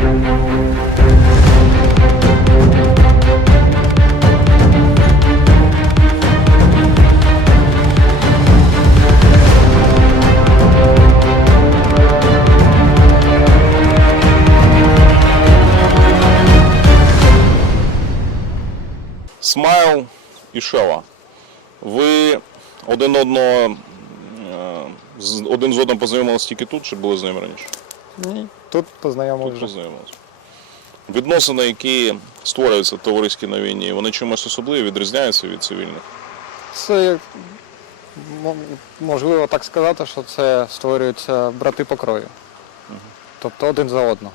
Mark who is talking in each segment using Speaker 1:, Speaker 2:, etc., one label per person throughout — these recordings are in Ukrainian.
Speaker 1: Смайл і Шева. Ви один з одним познайомилися тільки тут, чи були знайомі раніше?
Speaker 2: Ні, тут познайомилися.
Speaker 1: Тут познайомилися. Відносини, які створюються товариські на війні, вони чимось особливі, відрізняються від цивільних?
Speaker 2: Це, можливо так сказати, що це створюються брати по крові. Тобто один за одного.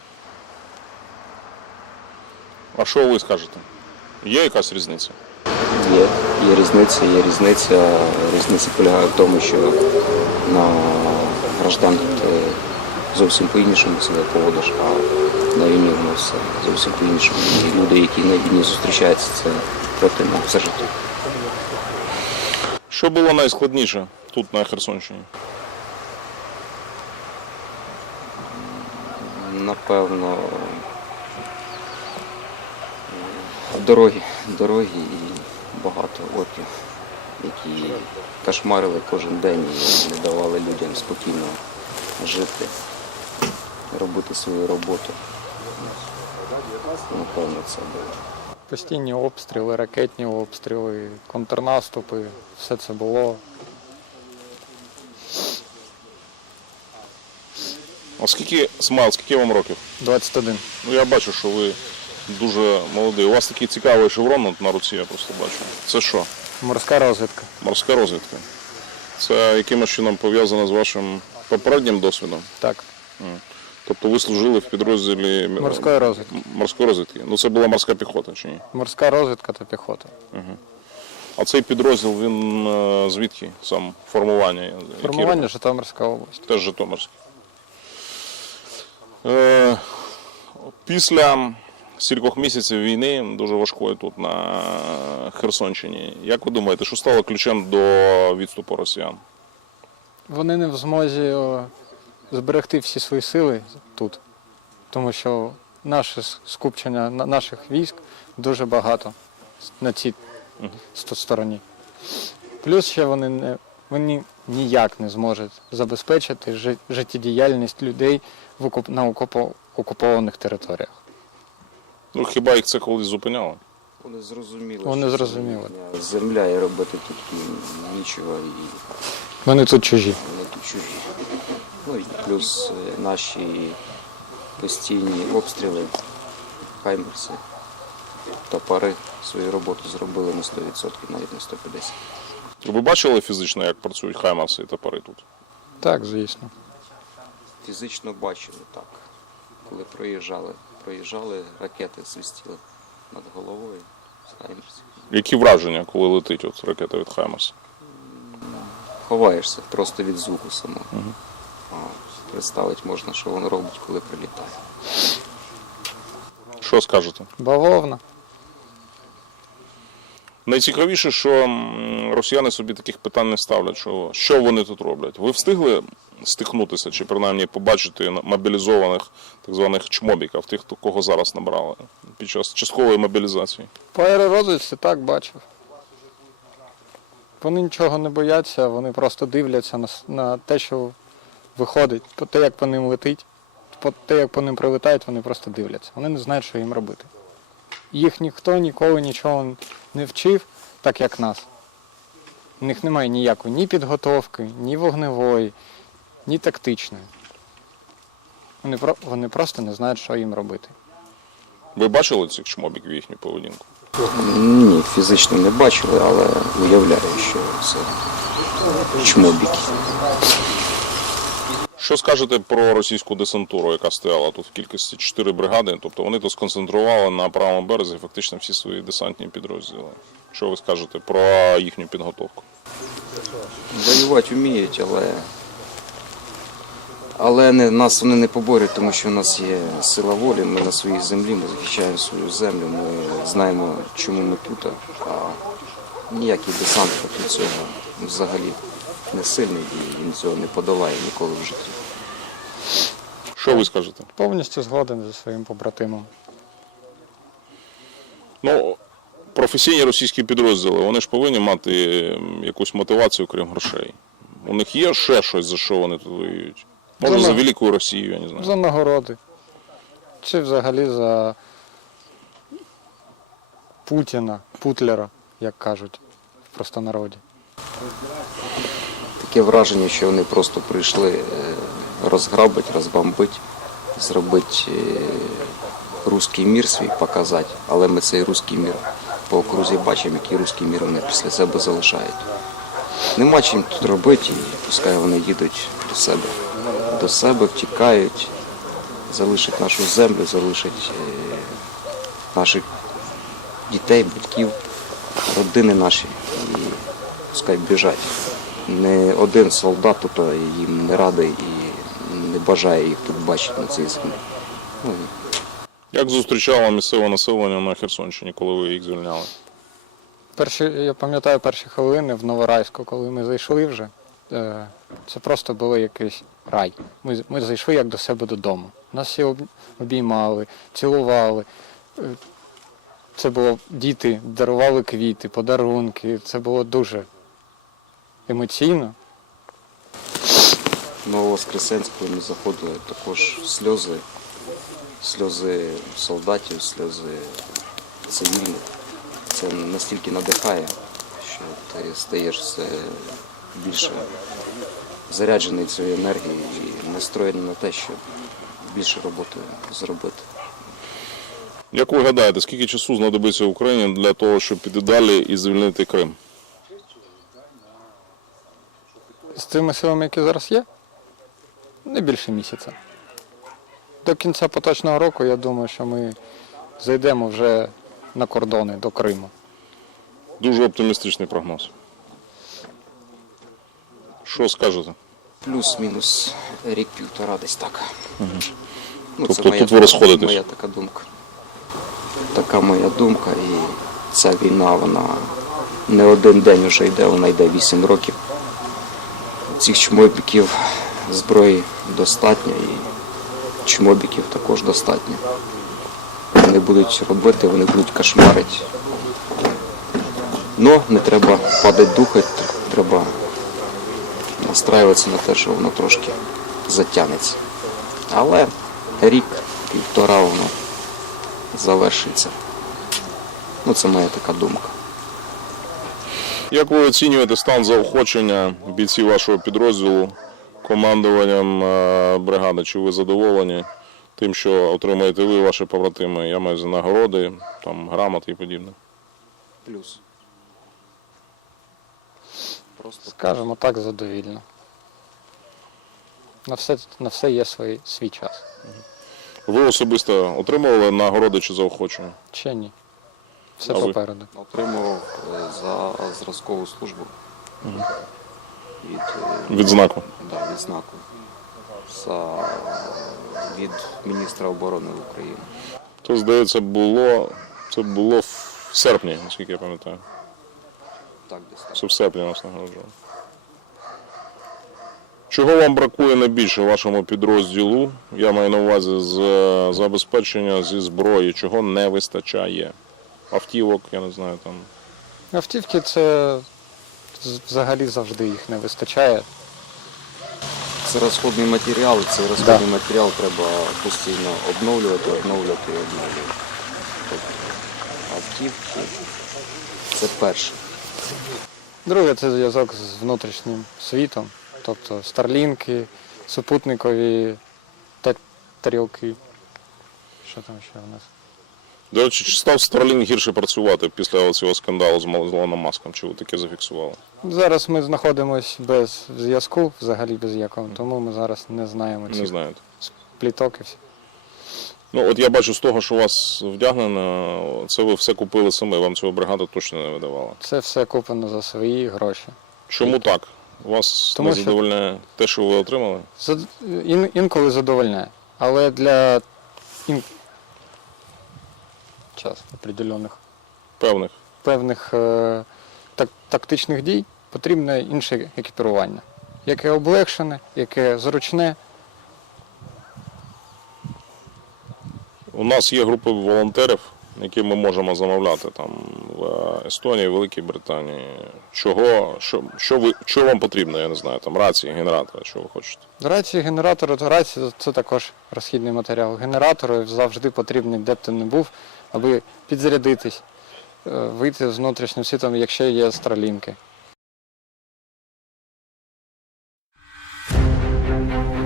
Speaker 1: А що ви скажете? Є якась різниця?
Speaker 3: Є різниця. Різниця полягає в тому, що на гражданці ти зовсім по-іншому себе поводиш, а на війні в нас зовсім по-іншому. І люди, які на війні зустрічаються, це проти нас все життя.
Speaker 1: Що було найскладніше тут, на Херсонщині?
Speaker 3: Напевно, дороги і багато опів, які кошмарили кожен день і не давали людям спокійно жити, робити свою роботу. Напевно, це було.
Speaker 2: Постійні обстріли, ракетні обстріли, контрнаступи, все це було.
Speaker 1: А скільки вам років?
Speaker 2: 21.
Speaker 1: Ну, я бачу, що ви дуже молодий. У вас такий цікавий шеврон на руці, я просто бачу. Це що?
Speaker 2: Морська розвідка.
Speaker 1: Морська розвідка. Це якимось чином пов'язано з вашим попереднім досвідом?
Speaker 2: Так.
Speaker 1: Тобто ви служили в підрозділі
Speaker 2: Морської розвідки.
Speaker 1: Морської розвідки. Ну це була морська піхота чи ні?
Speaker 2: Морська розвідка та піхота.
Speaker 1: А цей підрозділ, він звідки сам формування? Який
Speaker 2: Формування
Speaker 1: рік?
Speaker 2: Житомирська область.
Speaker 1: Теж Житомирський. Після стількох місяців війни, дуже важкої тут на Херсонщині, як ви думаєте, що стало ключем до відступу росіян?
Speaker 2: Вони не в змозі зберегти всі свої сили тут, тому що наше скупчення наших військ дуже багато на цій стороні. Плюс ще вони ніяк не зможуть забезпечити життєдіяльність людей на окупованих територіях.
Speaker 1: Ну хіба їх це колись зупиняло?
Speaker 3: Вони зрозуміли,
Speaker 2: Вони зрозуміли.
Speaker 3: Земля і робити тут нічого. І
Speaker 2: Вони тут чужі.
Speaker 3: вони тут чужі. Ну і плюс наші постійні обстріли, хаймерси, топори свою роботу зробили на 100%, навіть на 150%.
Speaker 1: Ви бачили фізично, як працюють хаймарси і топори тут?
Speaker 2: Так, звісно.
Speaker 3: Фізично бачили так. Коли проїжджали, ракети свистіли над головою з хаймерсів.
Speaker 1: Які враження, коли летить от ракета від хаймарса?
Speaker 3: Ховаєшся просто від звуку самого. А представити можна, що воно робить, коли прилітає.
Speaker 1: Що скажете?
Speaker 2: Бавовна.
Speaker 1: Найцікавіше, що росіяни собі таких питань не ставлять, що вони тут роблять. Ви встигли стикнутися, чи принаймні побачити мобілізованих так званих чмобіків, тих, кого зараз набрали під час часткової мобілізації?
Speaker 2: По аеророзвідці так бачив. Вони нічого не бояться, вони просто дивляться на те, що виходить, по те, як по ним летить, по те, як по ним прилетають, вони просто дивляться. Вони не знають, що їм робити. Їх ніхто ніколи нічого не вчив, так як нас. У них немає ніякої ні підготовки, ні вогневої, ні тактичної. Вони просто не знають, що їм робити.
Speaker 1: Ви бачили цих чмобіків, їхню поведінку?
Speaker 3: Ні, фізично не бачили, але уявляю, що це чмобіки.
Speaker 1: Що скажете про російську десантуру, яка стояла тут в кількості 4 бригади? Тобто вони тут сконцентрували на правому березі фактично всі свої десантні підрозділи. Що ви скажете про їхню підготовку?
Speaker 3: Воювати вміють, але нас вони не поборють, тому що в нас є сила волі, ми на своїй землі, ми захищаємо свою землю, ми знаємо, чому ми тут, а ніякий десант проти цього взагалі не сильний і він цього не подолає ніколи в житті.
Speaker 1: Що ви скажете?
Speaker 2: Повністю згоден зі своїм побратимом.
Speaker 1: Ну, професійні російські підрозділи, вони ж повинні мати якусь мотивацію, крім грошей. У них є ще щось, за що вони тут воюють? Може, за Велику Росію, я не знаю.
Speaker 2: За нагороди. Чи взагалі за Путіна, Путлера, як кажуть в простонароді.
Speaker 3: Таке враження, що вони просто прийшли розграбити, розбомбити, зробити руський мір свій показати, але ми цей руський мір по окрузі бачимо, який руський мір вони після себе залишають. Нема чим тут робити, і пускай вони їдуть до себе. До себе втікають, залишать нашу землю, залишать наших дітей, батьків, родини наші і пускай біжать. Не один солдат тут їм не радий і не бажає їх тут бачити на цій землі. Ну,
Speaker 1: Як зустрічало місцеве населення на Херсонщині, коли ви їх звільняли?
Speaker 2: Я пам'ятаю перші хвилини в Новорайську, коли ми зайшли вже. Це просто було якийсь рай. Ми зайшли як до себе додому. Нас всі обіймали, цілували. Це було діти, дарували квіти, подарунки. Це було дуже емоційно.
Speaker 3: В Нововоскресенськ, коли ми заходили, також сльози солдатів, сльози цивільних. Це настільки надихає, що ти стаєш все більше заряджений цією енергією і настроєний на те, щоб більше роботи зробити.
Speaker 1: Як ви гадаєте, скільки часу знадобиться Україні для того, щоб піти далі і звільнити Крим?
Speaker 2: З тими силами, які зараз є, не більше місяця. До кінця поточного року, я думаю, що ми зайдемо вже на кордони до Криму.
Speaker 1: Дуже оптимістичний прогноз. Що скажете?
Speaker 3: Плюс-мінус рік-півтора десь так. Ну,
Speaker 1: Тобто тут ви розходитесь?
Speaker 3: Моя така думка. Така моя думка. І ця війна, вона не один день вже йде, вона йде 8 років. Цих чмобіків зброї достатньо і чмобіків також достатньо. Вони будуть робити, вони будуть кошмарити. Но не треба падати духом, треба настраюватися на те, що воно трошки затягнеться. Але рік-півтора воно завершиться. Ну, це моя така думка.
Speaker 1: Як ви оцінюєте стан заохочення бійців вашого підрозділу командуванням бригади? Чи ви задоволені тим, що отримаєте ви, ваші побратими? Я маю за нагороди, там, грамоти і подібне.
Speaker 3: Плюс. Просто
Speaker 2: Скажемо так, задовільно. На все є свій час.
Speaker 1: Ви особисто отримували нагороди чи заохочення?
Speaker 2: Ще ні. Все
Speaker 1: А ви?
Speaker 2: попереду.
Speaker 3: отримував за зразкову службу
Speaker 1: Відзнаку.
Speaker 3: відзнаку від міністра оборони України.
Speaker 1: То, здається, це було в серпні, наскільки я пам'ятаю.
Speaker 3: Так, десь так.
Speaker 1: Це в серпні нас нагороджували. Чого вам бракує найбільше вашому підрозділу? Я маю на увазі з забезпечення зі зброї. Чого не вистачає? Автівок, я не знаю, там.
Speaker 2: Автівки це взагалі завжди їх не вистачає.
Speaker 3: Це розходний матеріал, цей розходний матеріал треба постійно обновлювати. Тобто автівки – це перше.
Speaker 2: Друге, це зв'язок з внутрішнім світом. Тобто старлінки, супутникові тарілки. Що там ще в нас?
Speaker 1: До речі, чи став Starlink гірше працювати після цього скандалу з Ілоном Маском? Чи ви таке зафіксували?
Speaker 2: Зараз ми знаходимося без зв'язку, взагалі без якого, тому ми зараз не знаємо
Speaker 1: Не
Speaker 2: цих
Speaker 1: знаєте.
Speaker 2: пліток і всі.
Speaker 1: Ну, от я бачу з того, що у вас вдягнено, це ви все купили самі, вам цього бригада точно не видавала.
Speaker 2: Це все куплено за свої гроші.
Speaker 1: Чому так? Вас
Speaker 2: Тому
Speaker 1: не
Speaker 2: що-
Speaker 1: задовольняє те, що ви отримали?
Speaker 2: Інколи задовольняє, але для определених
Speaker 1: Певних.
Speaker 2: тактичних дій потрібне інше екіпірування, яке облегшене, яке зручне
Speaker 1: У нас є групи волонтерів, які ми можемо замовляти там в Естонії, Великій Британії. Що вам потрібно, я не знаю, там рації, генератори, що ви хочете?
Speaker 2: Рації, генератори, рації це також розхідний матеріал. Генератори завжди потрібні, де б ти не був, аби підзарядитись, вийти з внутрішнім світом, якщо є стрелінки.